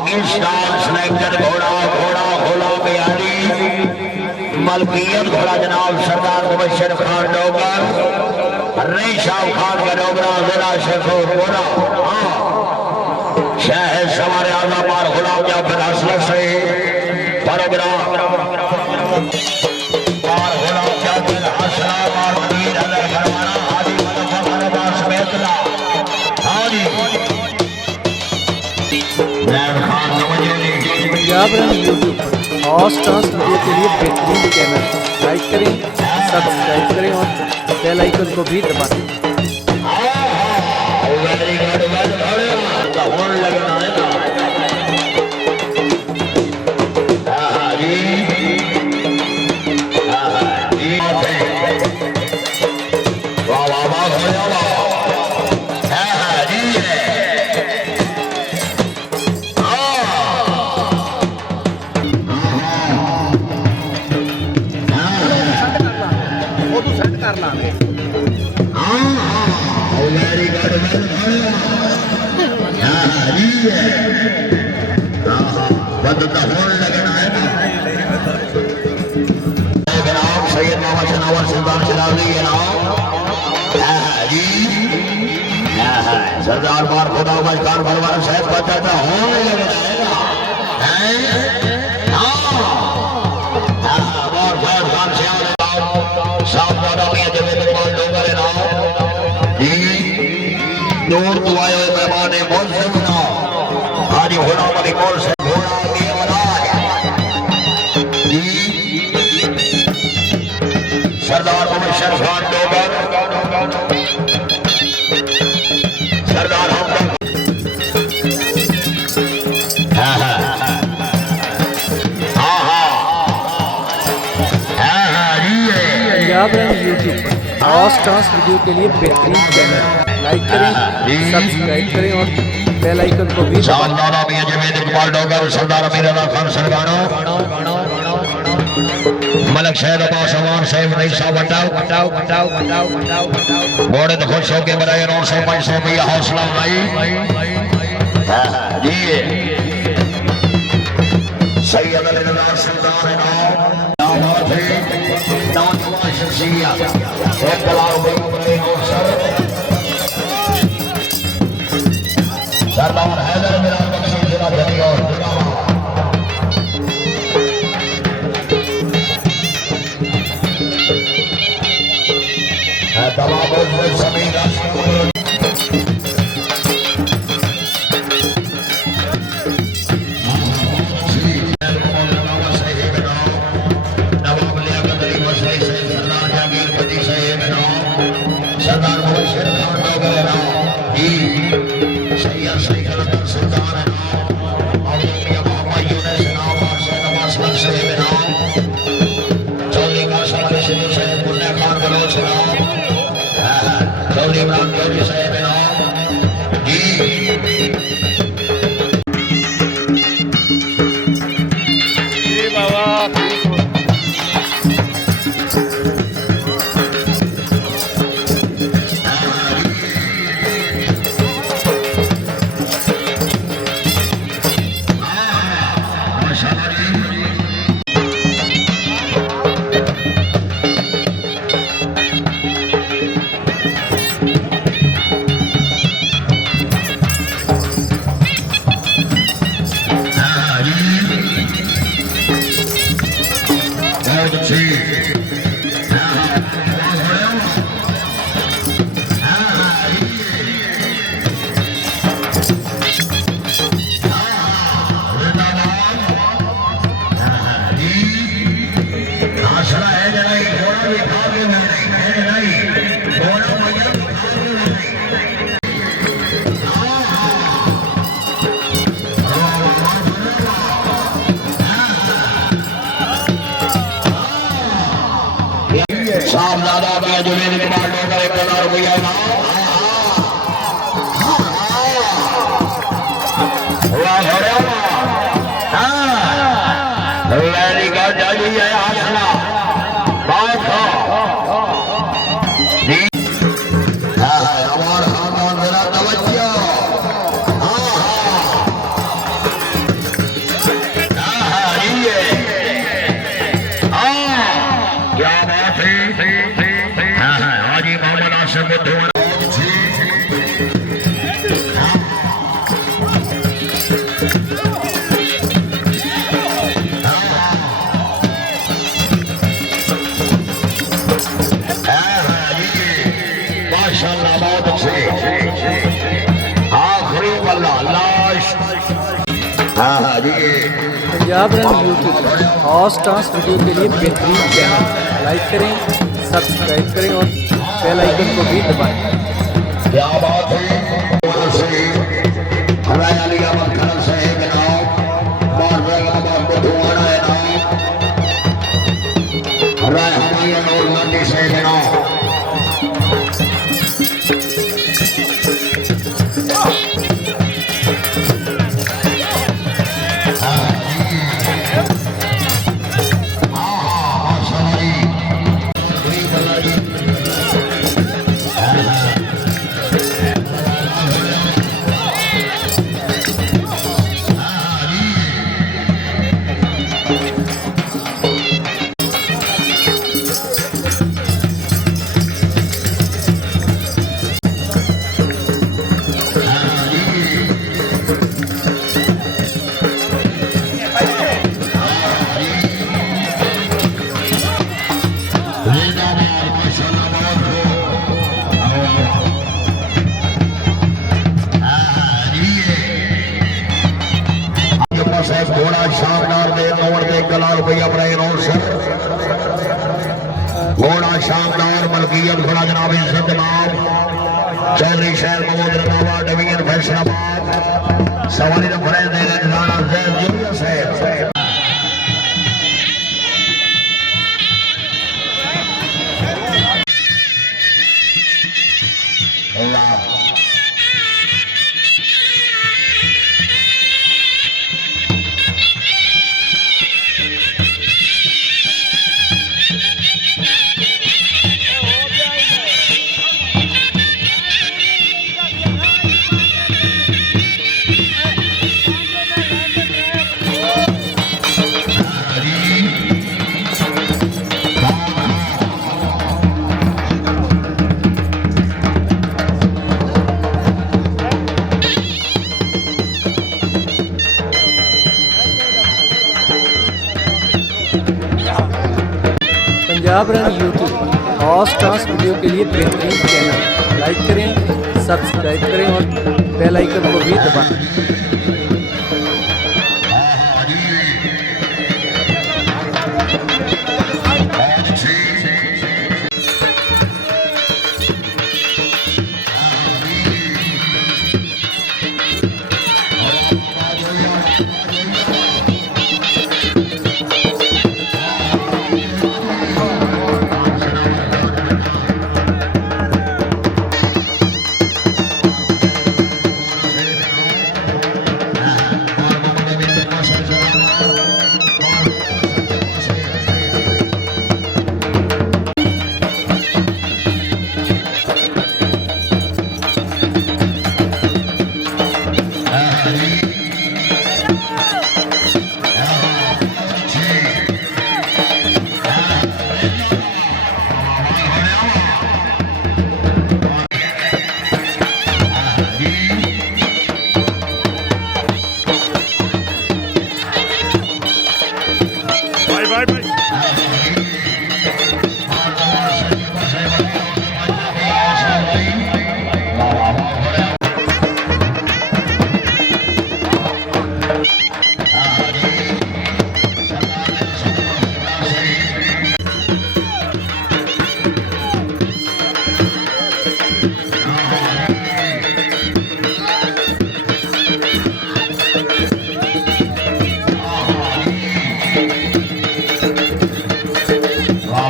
पाकिस्तान सिलेक्टर घोड़ा घोड़ा घोड़ा बिहारी मलकियत घोड़ा जनाब सरदार मुबशर खान डोगर रेशाब खान का डोगरा जिला शेखपुरा शहर सवारे आजा पार गुलाम जाफर असलफ से प्रोग्राम पार गुलाम जाफर असलफ और तीन अदर फरमाना हाजी मुजफ्फर अब्बास समेत हाजी नैब खान नवजोली पंजाब रन यूट्यूब पर हॉट डांस वीडियो के लिए बेहतरीन चैनल लाइक करें, सब्सक्राइब करें और बेल आइकन को भी दबा दें। सरदार बार खुदा खान भरवान साहब बताता होने लगे दूर तो आए मेहमान बोल सकता आज होना वाली बोल से घोड़ा दिए सरदार मुबशर खान डोगर सरदार पंजाब रन यूट्यूब पर हॉट डांस वीडियो के लिए बेहतरीन चैनल लाइक करें, सब्सक्राइब करें और बेल आइकन को भी दबा दें। सरदार अमीर अला खान सरगानो मलक शहर अब्बास अवान साहब रईसा बटाओ बटाओ बटाओ बटाओ बटाओ बोर्ड तो खुश होके बनाए 900 रुपया हौसला भाई जी सही अदल सरदार सरदार हैदर मेरा बख्शी जिला जनी और साहबजादा का जुनेद कुमार डोगर 1000 रुपया हाँ हाँ जी पंजाब रंग यूट्यूब पर हॉर्स टास्क वीडियो के लिए बेहतरीन चैनल। लाइक करें, सब्सक्राइब करें और बेल आइकन को भी दबाएं। क्या बात है हरियाणा मक्खन से है जनाब बहुत बुधवाना है नाम हमारी और मंडी से जनाब घोड़ा शानदार दे नौड़ दे कला रुपया बनाए नौड़ से घोड़ा शानदार मलकियत घोड़ा जनाब इज्जत जनाब चौधरी शहर महमूद रंधावा डिवीजन फैसलाबाद सवारी नंबर दे राणा जैद जूनियर साहब पंजाब रंग यूट्यूब पर हॉर्स टास्क वीडियो के लिए बेहतरीन चैनल। लाइक करें, सब्सक्राइब करें और बेल आइकन को भी दबाएं।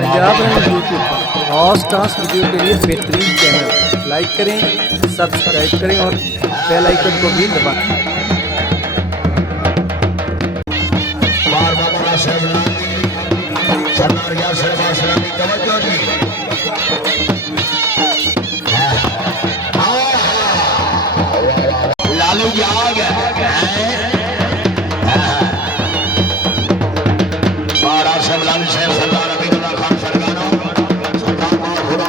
पंजाब रंग यूट्यूब पर हॉर्स टास्क वीडियो के लिए बेहतरीन चैनल। लाइक करें, सब्सक्राइब करें और बेल आइकन को भी दबाएं। लालू जी आ गए सरदार अमीरुल्लाह खान सरकारों सरदार खुदा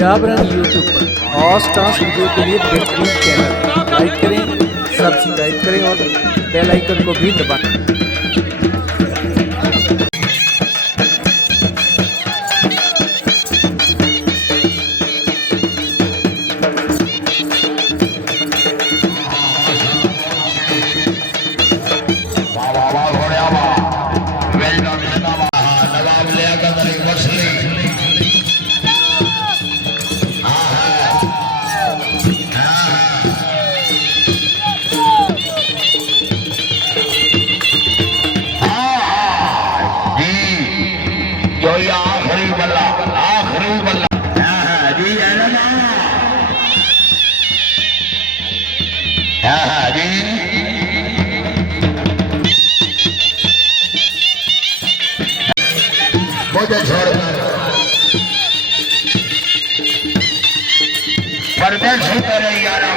पंजाब रन यूट्यूब पर और डांस वीडियो के लिए बेहतरीन चैनल। लाइक करें, सब्सक्राइब करें और बेल आइकन को भी दबाएं। मुझे छोड़ परदेश ही करे यारा